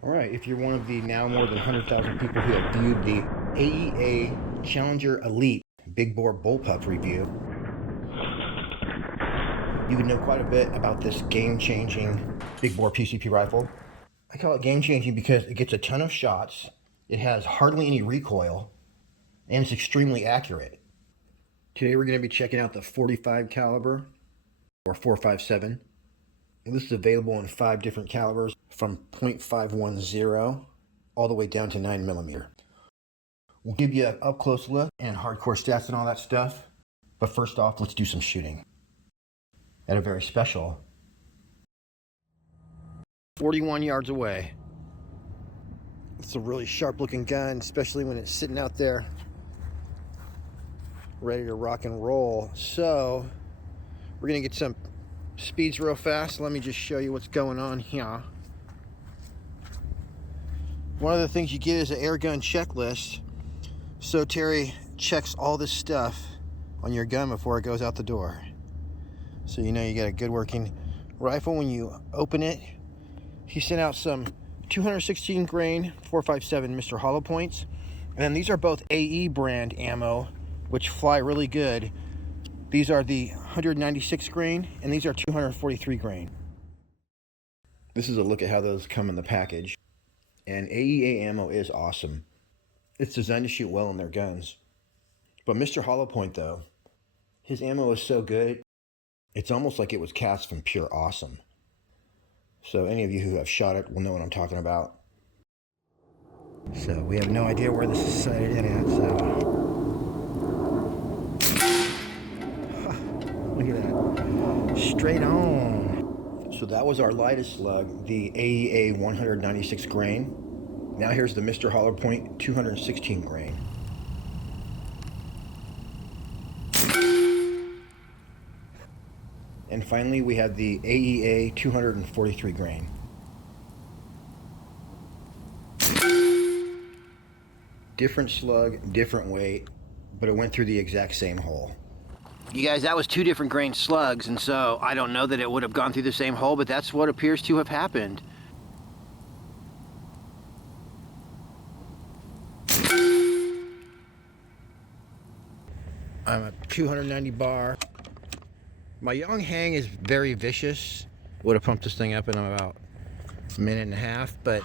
All right, if you're one of the now more than 100,000 people who have viewed the AEA Challenger Elite Big Bore Bullpup review, you would know quite a bit about this game-changing Big Bore PCP rifle. I call it game-changing because it gets a ton of shots, it has hardly any recoil, and it's extremely accurate. Today we're going to be checking out the 45 caliber, or 4.57. This is available in 5 different calibers from .510 all the way down to 9mm. We'll give you an up-close look and hardcore stats and all that stuff. But first off, let's do some shooting. At a very special 41 yards away. It's a really sharp-looking gun, especially when it's sitting out there ready to rock and roll. So we're gonna get some speeds real fast. Let me just show you what's going on here. One of the things you get is an airgun checklist. So Terry checks all this stuff on your gun before it goes out the door. So you know you got a good working rifle when you open it. He sent out some 216 grain 4.57 Mr. Hollow Points. And then these are both AE brand ammo, which fly really good. These are the 196 grain, and these are 243 grain. This is a look at how those come in the package. And AEA ammo is awesome. It's designed to shoot well in their guns. But Mr. Hollow Point, though, his ammo is so good, it's almost like it was cast from pure awesome. So any of you who have shot it will know what I'm talking about. So we have no idea where this is sighted in at, so... Look at that. Straight on. So that was our lightest slug, the AEA 196 grain. Now here's the Mr. Hollow Point 216 grain. And finally we have the AEA 243 grain. Different slug, different weight, but it went through the exact same hole. You guys, that was 2 different grain slugs, and so I don't know that it would have gone through the same hole, but that's what appears to have happened. I'm at 290 bar. My young hang is very vicious. Would have pumped this thing up in about a minute and a half, but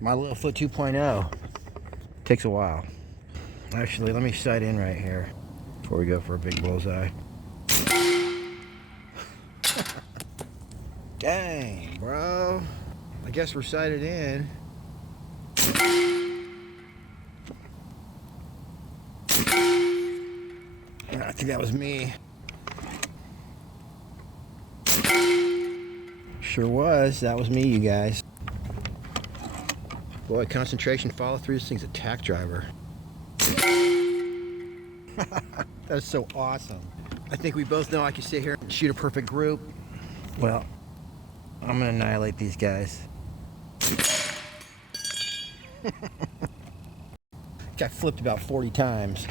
my little foot 2.0 takes a while. Actually, let me sight in right here before we go for a big bullseye. Dang, bro. I guess we're sighted in. I think that was me. Sure was. That was me, you guys. Boy, concentration, follow through. This thing's a tack driver. That's so awesome. I think we both know I can sit here and shoot a perfect group. Well, I'm gonna annihilate these guys. Got flipped about 40 times.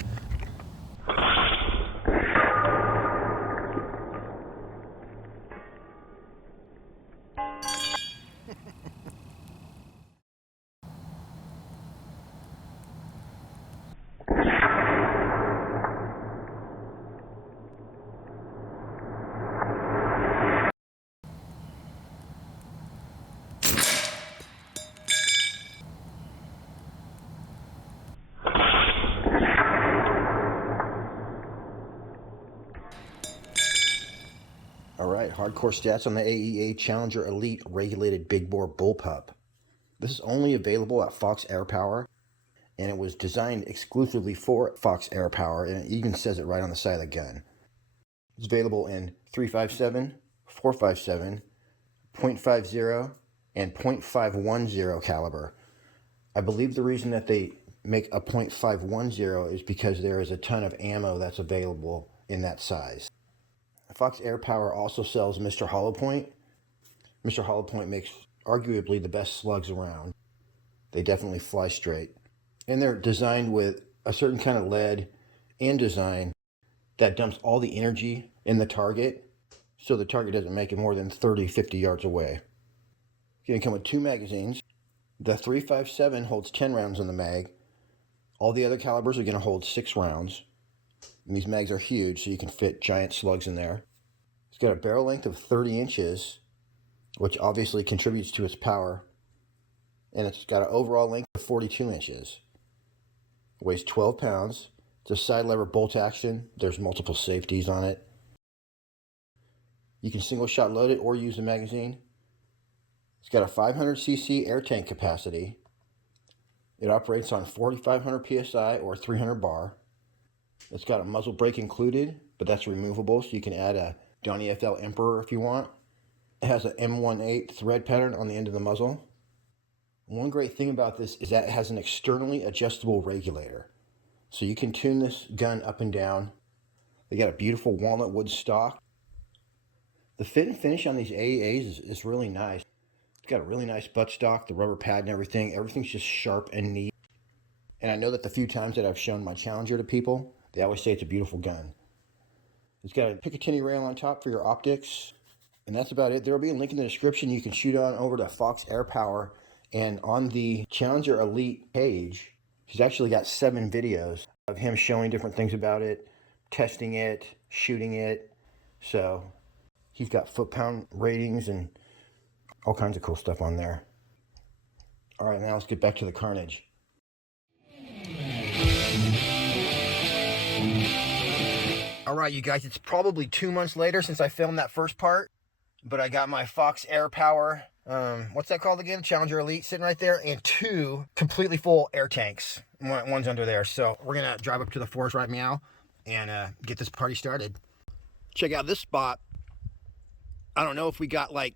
Alright, hardcore stats on the AEA Challenger Elite regulated big bore bullpup. This is only available at Fox Air Power, and it was designed exclusively for Fox Air Power, and it even says it right on the side of the gun. It's available in 3.57, 4.57, .50, and .510 caliber. I believe the reason that they make a .510 is because there is a ton of ammo that's available in that size. Fox Air Power also sells Mr. Hollow Point. Mr. Hollow Point makes arguably the best slugs around. They definitely fly straight. And they're designed with a certain kind of lead and design that dumps all the energy in the target, so the target doesn't make it more than 30, 50 yards away. It's going to come with 2 magazines. The 357 holds 10 rounds in the mag. All the other calibers are going to hold 6 rounds. And these mags are huge, so you can fit giant slugs in there. It's got a barrel length of 30 inches, which obviously contributes to its power. And it's got an overall length of 42 inches. It weighs 12 pounds. It's a side lever bolt action. There's multiple safeties on it. You can single shot load it or use the magazine. It's got a 500cc air tank capacity. It operates on 4,500 psi or 300 bar. It's got a muzzle brake included, but that's removable, so you can add a Donnie FL Emperor if you want. It has an M18 thread pattern on the end of the muzzle. One great thing about this is that it has an externally adjustable regulator. So you can tune this gun up and down. They got a beautiful walnut wood stock. The fit and finish on these AEAs is really nice. It's got a really nice buttstock, the rubber pad and everything. Everything's just sharp and neat. And I know that the few times that I've shown my Challenger to people, they always say it's a beautiful gun. It's got a Picatinny rail on top for your optics. And that's about it. There will be a link in the description. You can shoot on over to Fox Air Power. And on the Challenger Elite page, he's actually got 7 videos of him showing different things about it, testing it, shooting it. So he's got foot-pound ratings and all kinds of cool stuff on there. All right, now let's get back to the carnage. All right, you guys, it's probably 2 months later since I filmed that first part, but I got my Fox Air Power, what's that called again? Challenger Elite sitting right there, and 2 completely full air tanks. One's under there. So we're gonna drive up to the forest right now and get this party started. Check out this spot. I don't know if we got like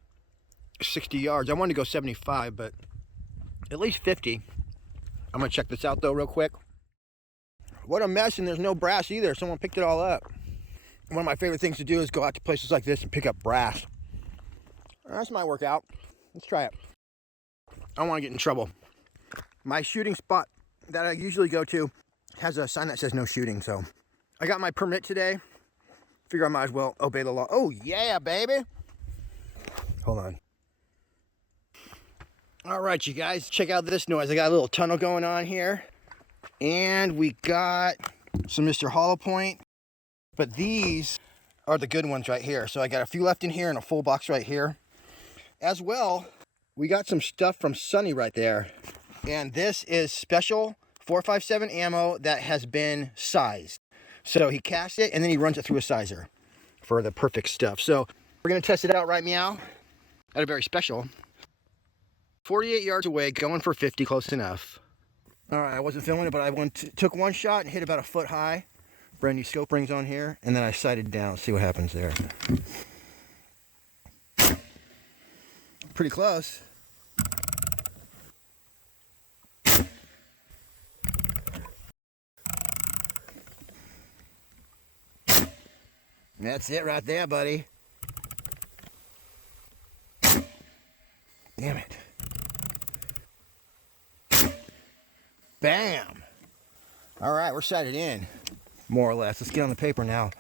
60 yards. I wanted to go 75, but at least 50. I'm gonna check this out though real quick. What a mess, and there's no brass either. Someone picked it all up. One of my favorite things to do is go out to places like this and pick up brass. This might work out. Let's try it. I don't want to get in trouble. My shooting spot that I usually go to has a sign that says no shooting, so I got my permit today. Figure I might as well obey the law. Oh yeah, baby. Hold on. All right, you guys, check out this noise. I got a little tunnel going on here. And we got some Mr. Hollow Point. But these are the good ones right here. So I got a few left in here and a full box right here. As well, we got some stuff from Sonny right there. And this is special 457 ammo that has been sized. So he casts it and then he runs it through a sizer for the perfect stuff. So we're going to test it out right now at a very special 48 yards away, going for 50, close enough. All right, I wasn't filming it, but I took one shot and hit about a foot high. Brand new scope rings on here, and then I sighted down. See what happens there. Pretty close. That's it right there, buddy. Damn it. Bam! All right, we're sighted in, more or less. Let's get on the paper now.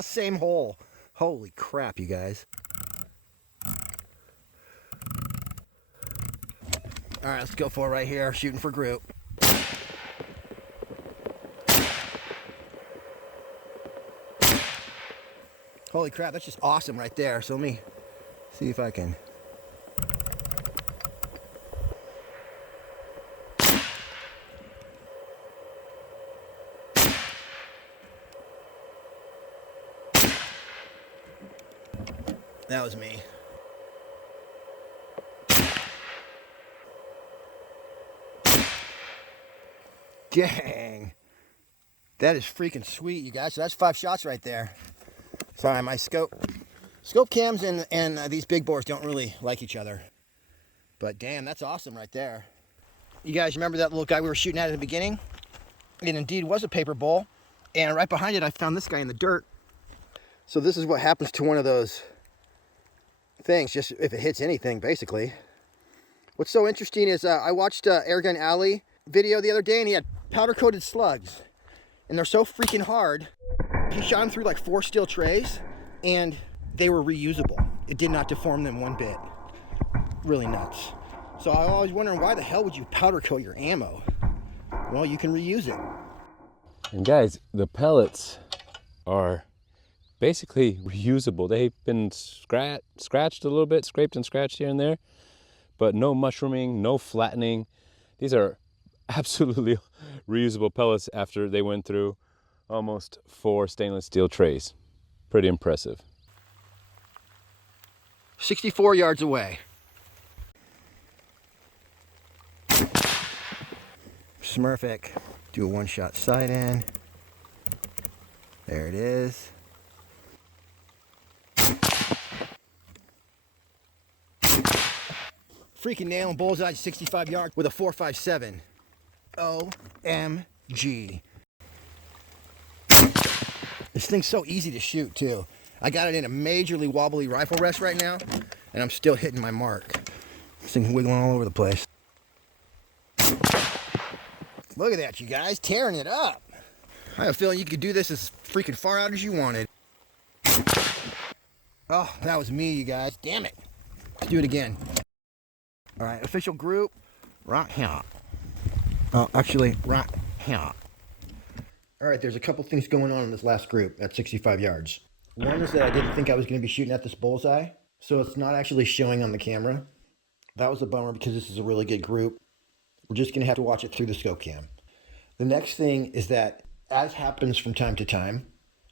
Same hole. Holy crap, you guys. All right, let's go for it right here. Shooting for group. Holy crap, that's just awesome right there. So let me see if I can. That was me. Dang. That is freaking sweet, you guys. So that's 5 shots right there. Sorry, my scope cams and these big bores don't really like each other. But damn, that's awesome right there. You guys remember that little guy we were shooting at the beginning? It indeed was a paper bowl. And right behind it, I found this guy in the dirt. So this is what happens to one of those things, just if it hits anything, basically. What's so interesting is I watched Airgun Ali video the other day, and he had powder-coated slugs. And they're so freaking hard He shot them through like 4 steel trays, and they were reusable. It did not deform them one bit. Really nuts. So I was always wondering, why the hell would you powder coat your ammo? Well, you can reuse it. And guys, the pellets are basically reusable. They've been scratched a little bit, scraped and scratched here and there, but no mushrooming, no flattening. These are absolutely reusable pellets after they went through almost 4 stainless steel trays. Pretty impressive. 64 yards away. Smurfik. Do a one-shot sight in. There it is. Freaking nailing bullseye 65 yards with a 4.57. OMG. This thing's so easy to shoot too. I got it in a majorly wobbly rifle rest right now, and I'm still hitting my mark. This thing's wiggling all over the place. Look at that, you guys, tearing it up. I have a feeling you could do this as freaking far out as you wanted. Oh, that was me, you guys. Damn it. Let's do it again. All right, official group, right here. Oh, actually, right here. All right, there's a couple things going on in this last group at 65 yards. One is that I didn't think I was going to be shooting at this bullseye, so it's not actually showing on the camera. That was a bummer because this is a really good group. We're just going to have to watch it through the scope cam. The next thing is that, as happens from time to time,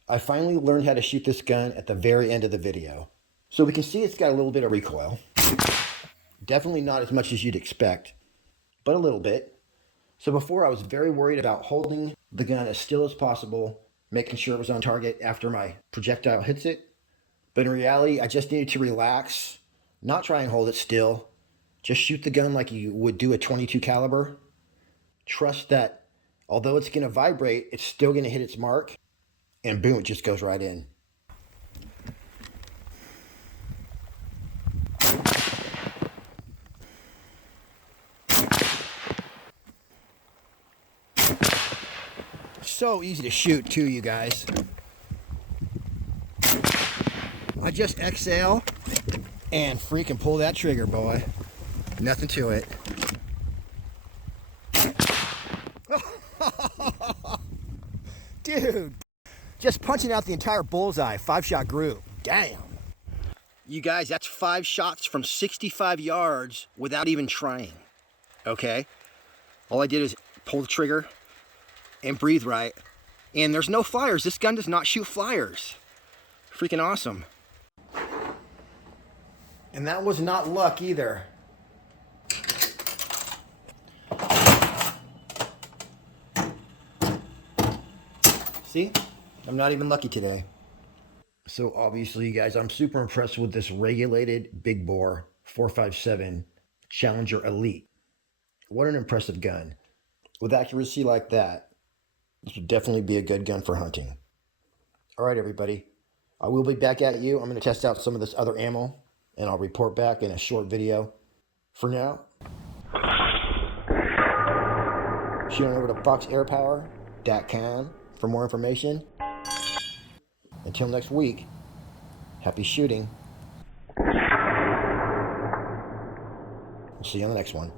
I finally learned how to shoot this gun at the very end of the video. So we can see it's got a little bit of recoil. Definitely not as much as you'd expect, but a little bit. So before, I was very worried about holding the gun as still as possible, making sure it was on target after my projectile hits it. But in reality, I just needed to relax, not try and hold it still. Just shoot the gun like you would do a .22 caliber. Trust that although it's going to vibrate, it's still going to hit its mark. And boom, it just goes right in. So easy to shoot too, you guys. I just exhale and freaking pull that trigger, boy. Nothing to it. Dude, just punching out the entire bullseye, 5-shot group. Damn. You guys, that's 5 shots from 65 yards without even trying. Okay? All I did is pull the trigger and breathe right. And there's no flyers. This gun does not shoot flyers. Freaking awesome. And that was not luck either. See? I'm not even lucky today. So obviously, you guys, I'm super impressed with this regulated big bore 4.57 Challenger Elite. What an impressive gun. With accuracy like that, this would definitely be a good gun for hunting. All right, everybody. I will be back at you. I'm going to test out some of this other ammo, and I'll report back in a short video. For now, shoot on over to foxairpower.com for more information. Until next week, happy shooting. We'll see you on the next one.